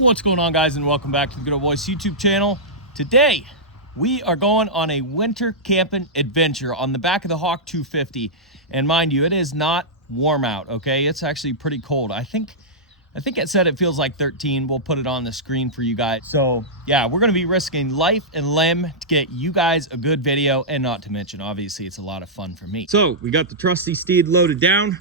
What's going on, guys, and welcome back to the Goodol'boys YouTube channel. Today we are going on a winter camping adventure on the back of the Hawk 250, and mind you, it is not warm out. Okay, it's actually pretty cold. I think it said it feels like 13. We'll put it on the screen for you guys. So yeah, we're going to be risking life and limb to get you guys a good video, and not to mention, obviously, it's a lot of fun for me. So we got the trusty steed loaded down.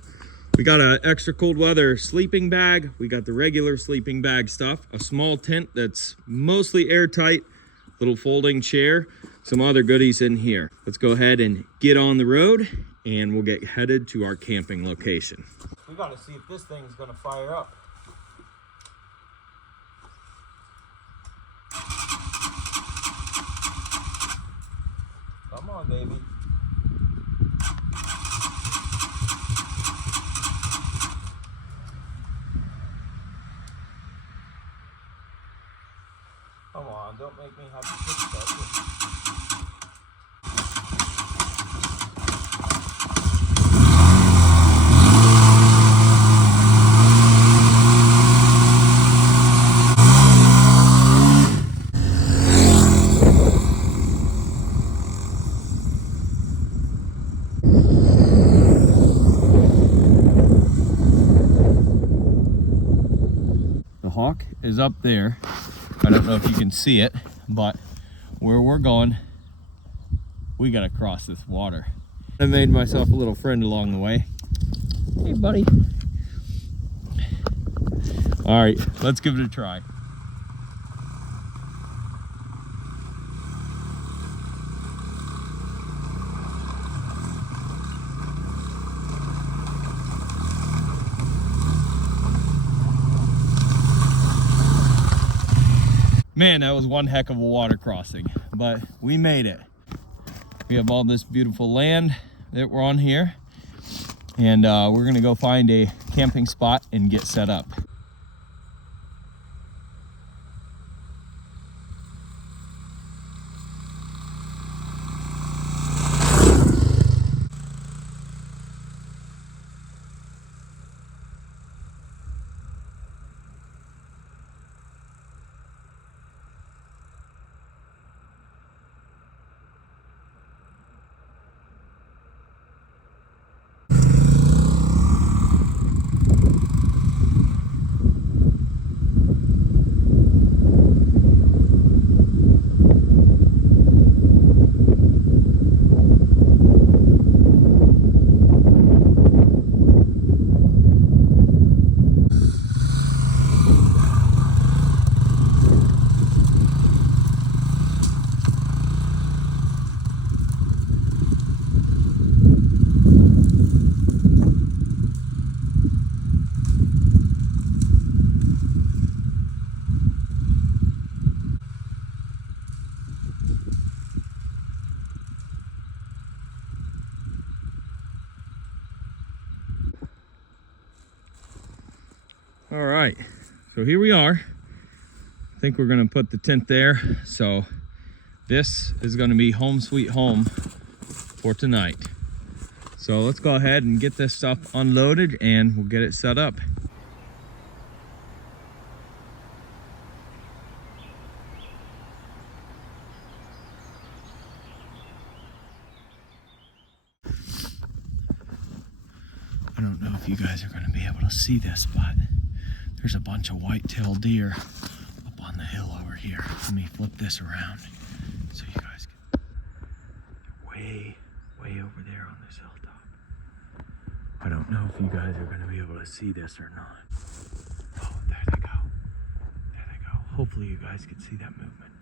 We got an extra cold weather sleeping bag. We got the regular sleeping bag stuff, a small tent that's mostly airtight, little folding chair, some other goodies in here. Let's go ahead and get on the road, and we'll get headed to our camping location. We got to see if this thing's going to fire up. Come on, baby. Come on, don't make me have to fix that. The Hawk is up there. I don't know if you can see it, but where we're going, we gotta cross this water. I made myself a little friend along the way. Hey, buddy. All right, let's give it a try. Man, that was one heck of a water crossing, but we made it. We have all this beautiful land that we're on here, and we're gonna go find a camping spot and get set up. All right, so here we are. I think we're gonna put the tent there. So this is gonna be home sweet home for tonight. So let's go ahead and get this stuff unloaded and we'll get it set up. I don't know if you guys are gonna be able to see this, but there's a bunch of white-tailed deer up on the hill over here. Let me flip this around so you guys can. They're way over there on this hilltop. I don't know if you guys are going to be able to see this or not. Oh, there they go. There they go. Hopefully you guys can see that movement.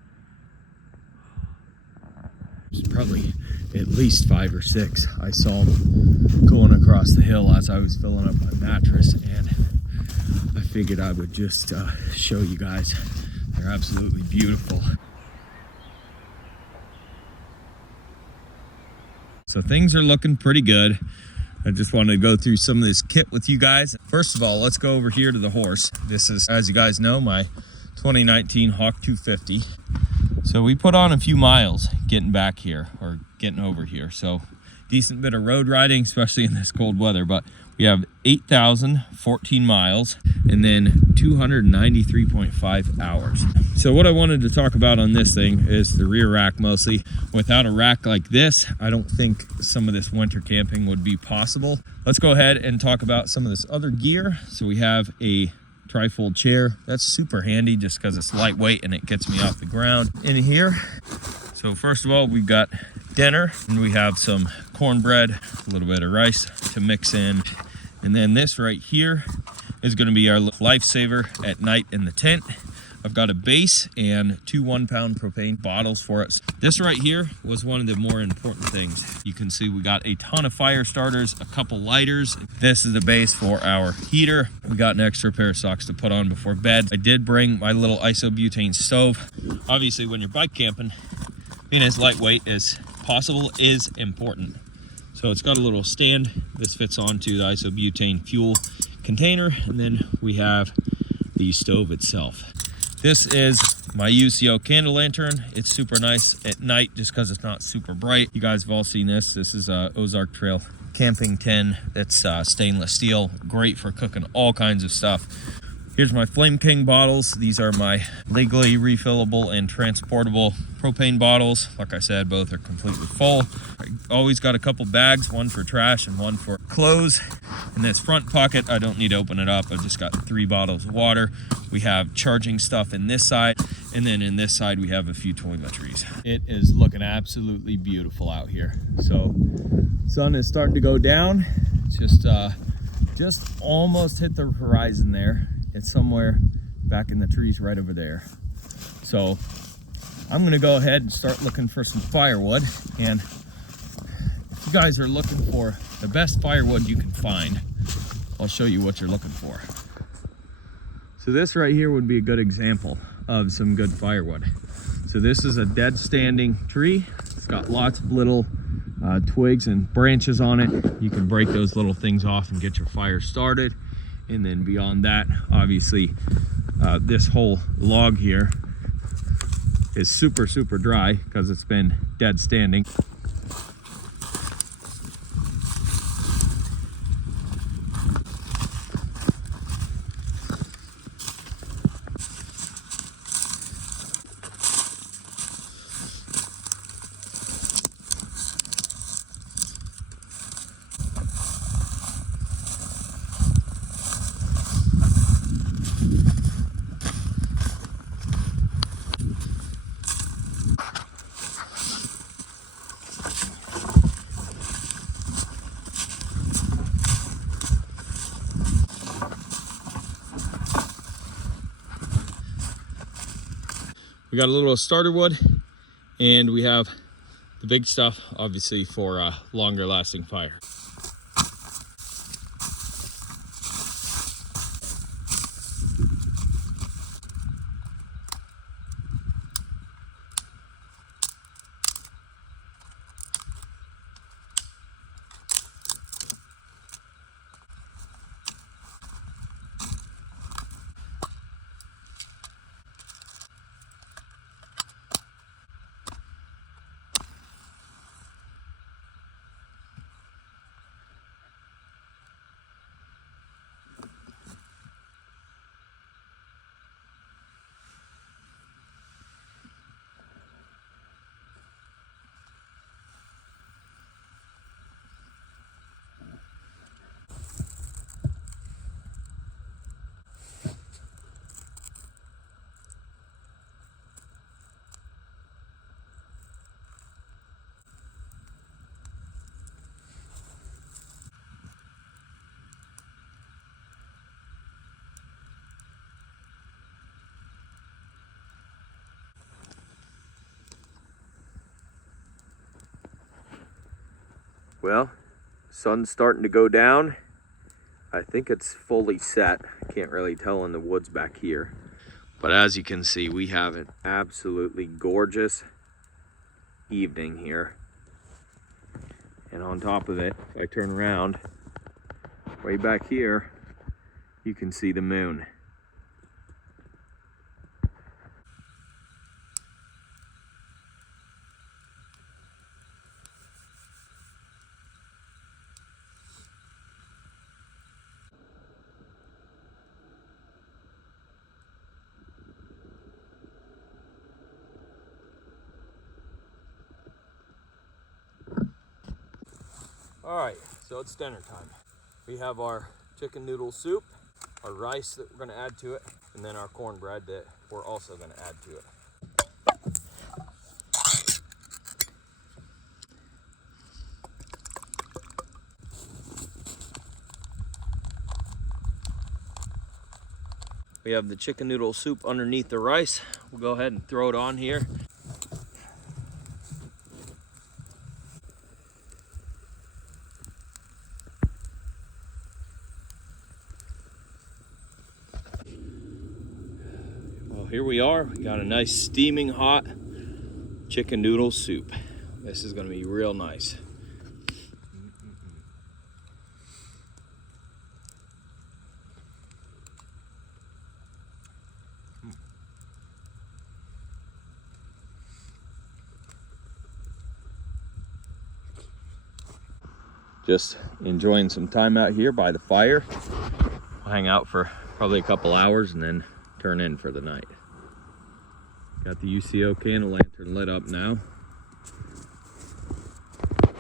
There's probably at least 5 or 6. I saw them going across the hill as I was filling up my mattress, and I figured I would just show you guys. They're absolutely beautiful. So things are looking pretty good. I just wanted to go through some of this kit with you guys. First of all, let's go over here to the horse. This is, as you guys know, my 2019 Hawk 250. So we put on a few miles getting back here, or getting over here. So decent bit of road riding, especially in this cold weather. But we have 8,014 miles and then 293.5 hours. So what I wanted to talk about on this thing is the rear rack mostly. Without a rack like this, I don't think some of this winter camping would be possible. Let's go ahead and talk about some of this other gear. So we have a trifold chair. That's super handy just because it's lightweight and it gets me off the ground in here. So first of all, we've got dinner, and we have some cornbread, a little bit of rice to mix in. And then this right here is going to be our lifesaver at night in the tent. I've got a base and 2 1-pound propane bottles for it. This right here was one of the more important things. You can see we got a ton of fire starters, a couple lighters. This is the base for our heater. We got an extra pair of socks to put on before bed. I did bring my little isobutane stove. Obviously, when you're bike camping, being as lightweight as possible is important. So it's got a little stand. This fits onto the isobutane fuel container, and then we have the stove itself. This is my UCO candle lantern. It's super nice at night just because it's not super bright. You guys have all seen this. This is a Ozark Trail camping tin that's stainless steel, great for cooking all kinds of stuff. Here's my Flame King bottles. These are my legally refillable and transportable propane bottles. Like I said, both are completely full. I always got a couple bags, one for trash and one for clothes. In this front pocket, I don't need to open it up. I've just got 3 bottles of water. We have charging stuff in this side, and then in this side we have a few toiletries. It is looking absolutely beautiful out here. So sun is starting to go down. It's just almost hit the horizon there. It's somewhere back in the trees right over there. So I'm gonna go ahead and start looking for some firewood. And if you guys are looking for the best firewood you can find, I'll show you what you're looking for. So this right here would be a good example of some good firewood. So this is a dead standing tree. It's got lots of little twigs and branches on it. You can break those little things off and get your fire started. And then beyond that, obviously, this whole log here is super dry because it's been dead standing. We got a little starter wood, and we have the big stuff, obviously, for longer lasting fire. Well, sun's starting to go down. I think it's fully set. Can't really tell in the woods back here. But as you can see, we have an absolutely gorgeous evening here. And on top of it, if I turn around, way back here, you can see the moon. All right, so it's dinner time. We have our chicken noodle soup, our rice that we're gonna add to it, and then our cornbread that we're also gonna add to it. We have the chicken noodle soup underneath the rice. We'll go ahead and throw it on here. Well, here we are. We got a nice steaming hot chicken noodle soup. This is gonna be real nice. Just enjoying some time out here by the fire. We'll hang out for probably a couple hours and then turn in for the night. Got the UCO candle lantern lit up now.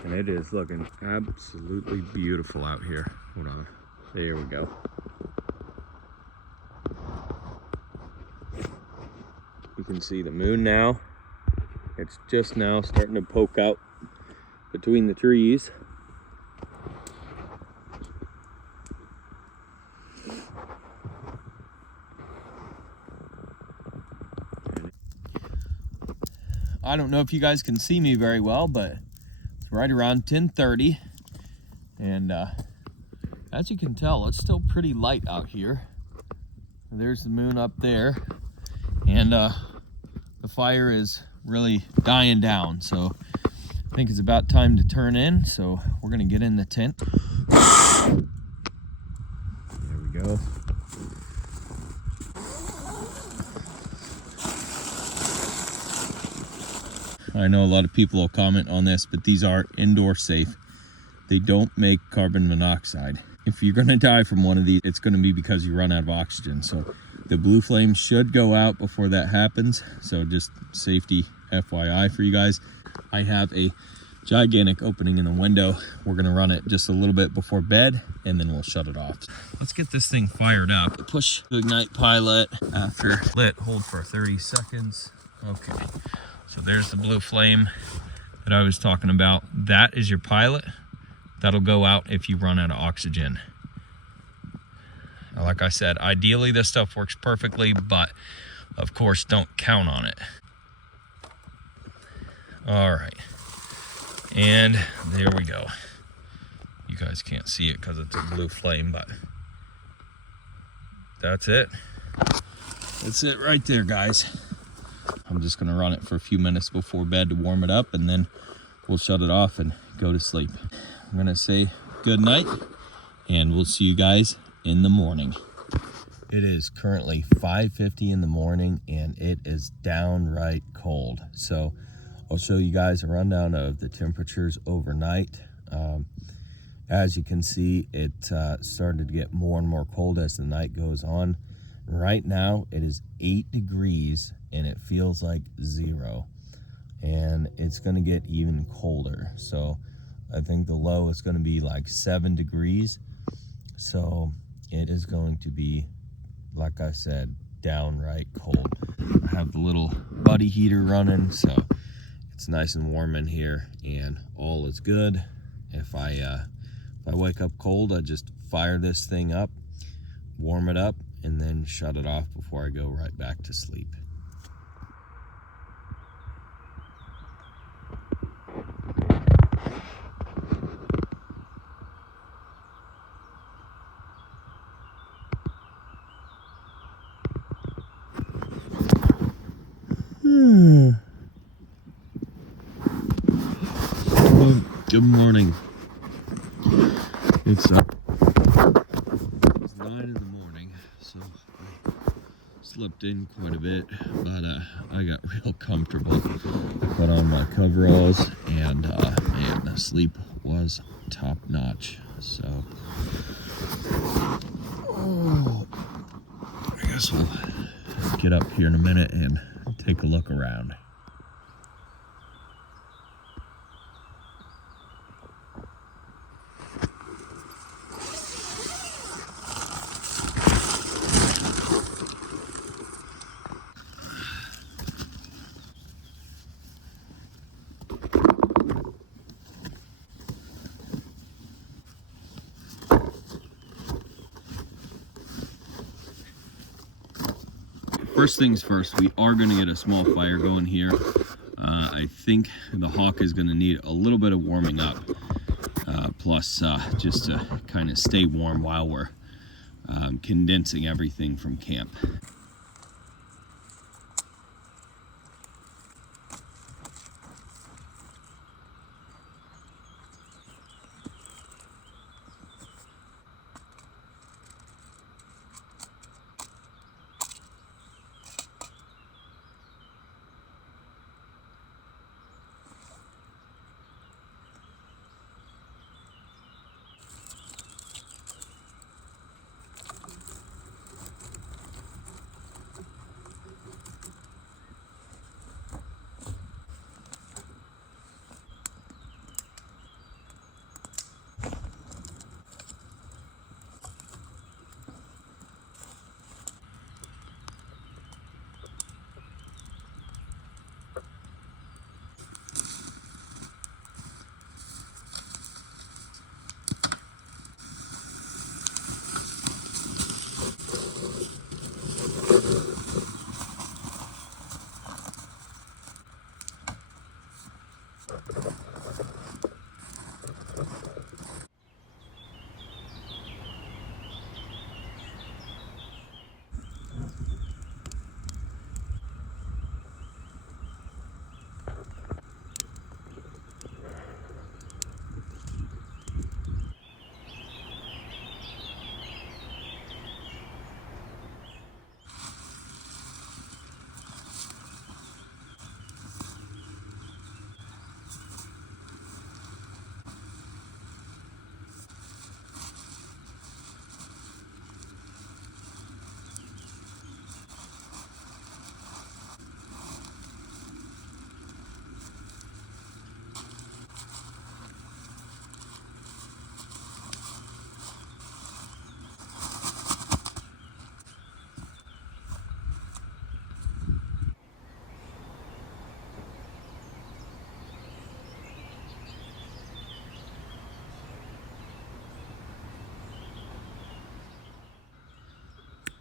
And it is looking absolutely beautiful out here. Hold on, there we go. You can see the moon now. It's just now starting to poke out between the trees. I don't know if you guys can see me very well, but it's right around 10:30, and as you can tell, it's still pretty light out here. There's the moon up there, and the fire is really dying down, so I think it's about time to turn in, so we're gonna get in the tent. There we go. I know a lot of people will comment on this, but these are indoor safe. They don't make carbon monoxide. If you're gonna die from one of these, it's gonna be because you run out of oxygen. So the blue flame should go out before that happens. So just safety FYI for you guys. I have a gigantic opening in the window. We're gonna run it just a little bit before bed and then we'll shut it off. Let's get this thing fired up. Push the ignite pilot after lit, hold for 30 seconds. Okay. So there's the blue flame that I was talking about. That is your pilot. That'll go out if you run out of oxygen. Now, like I said, ideally this stuff works perfectly, but of course don't count on it. All right, and there we go. You guys can't see it because it's a blue flame, but that's it. That's it right there, guys. I'm just gonna run it for a few minutes before bed to warm it up, and then we'll shut it off and go to sleep. I'm gonna say good night, and we'll see you guys in the morning. It is currently 5:50 in the morning, and it is downright cold. So I'll show you guys a rundown of the temperatures overnight. As you can see, it started to get more and more cold as the night goes on. Right now, it is 8 degrees, and it feels like 0. And it's gonna get even colder. So I think the low is gonna be like 7 degrees. So it is going to be, like I said, downright cold. I have the little buddy heater running, so it's nice and warm in here, and all is good. If I wake up cold, I just fire this thing up, warm it up, and then shut it off before I go right back to sleep. Well, good morning. It's 9 in the morning, so I slept in quite a bit, but I got real comfortable. I put on my coveralls, and man, the sleep was top notch. So, I guess we'll get up here in a minute and take a look around. first things first, we are going to get a small fire going here. I think the hawk is going to need a little bit of warming up, plus just to kind of stay warm while we're condensing everything from camp.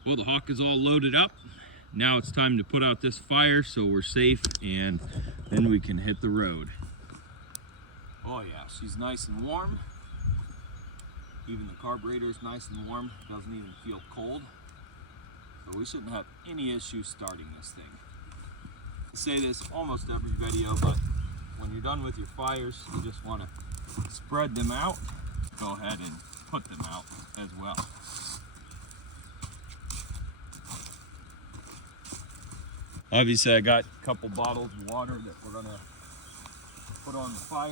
Well, the hawk is all loaded up. Now it's time to put out this fire so we're safe, and then we can hit the road. Oh yeah, she's nice and warm. Even the carburetor is nice and warm. Doesn't even feel cold. So we shouldn't have any issues starting this thing. I say this almost every video, but when you're done with your fires, you just want to spread them out. Go ahead and put them out as well. Obviously, I got a couple bottles of water that we're gonna put on the fire.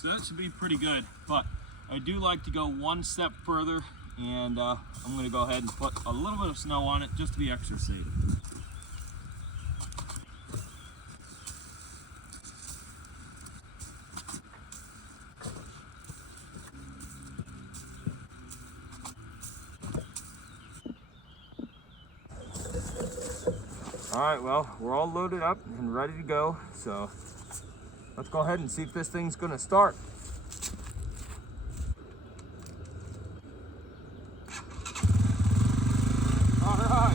So that should be pretty good, but I do like to go one step further, and I'm gonna go ahead and put a little bit of snow on it just to be extra safe. All right, well, we're all loaded up and ready to go. So let's go ahead and see if this thing's gonna start. All right.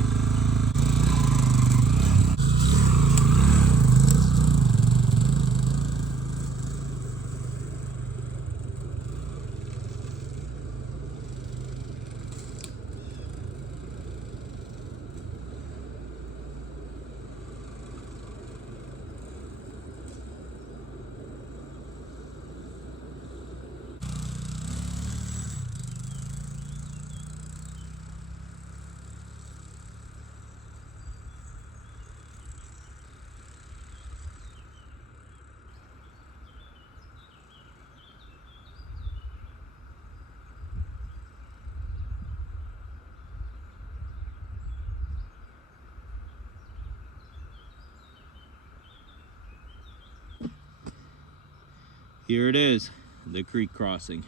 Here it is, the creek crossing.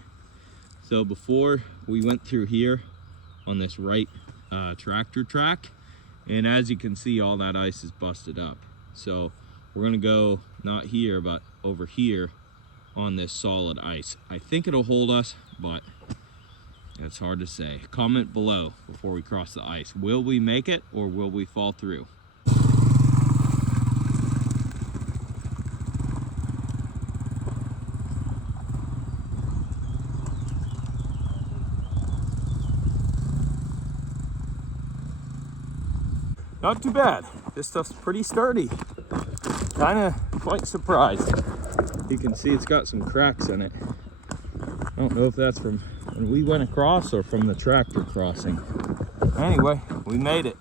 So before we went through here on this right tractor track, And as you can see, all that ice is busted up. So we're gonna go not here, but over here on this solid ice. I think it'll hold us, but it's hard to say. Comment below before we cross the ice. Will we make it or will we fall through? Not too bad. This stuff's pretty sturdy. Kind of quite surprised. You can see it's got some cracks in it. I don't know if that's from when we went across or from the tractor crossing. Anyway, we made it.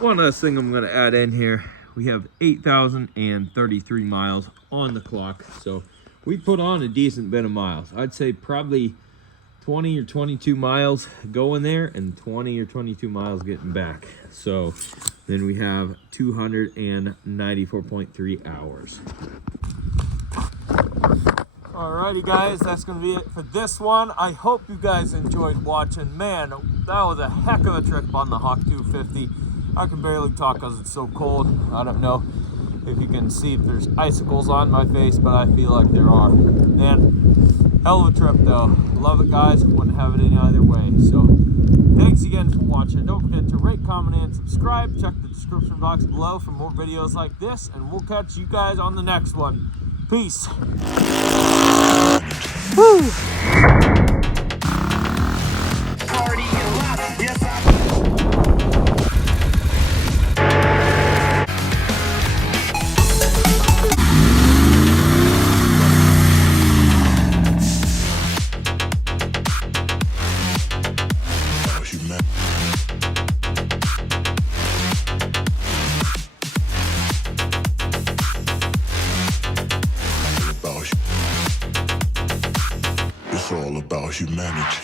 One last thing I'm going to add in here. We have 8,033 miles on the clock. So we put on a decent bit of miles. I'd say probably 20 or 22 miles going there and 20 or 22 miles getting back. So then we have 294.3 hours. Alrighty guys, that's going to be it for this one. I hope you guys enjoyed watching. Man, that was a heck of a trip on the Hawk 250. I can barely talk because it's so cold. I don't know if you can see if there's icicles on my face, but I feel like there are. Man, hell of a trip though. Love it guys, wouldn't have it any other way. So thanks again for watching. Don't forget to rate, comment, and subscribe. Check the description box below for more videos like this, and we'll catch you guys on the next one. Peace. Woo! It's all about humanity.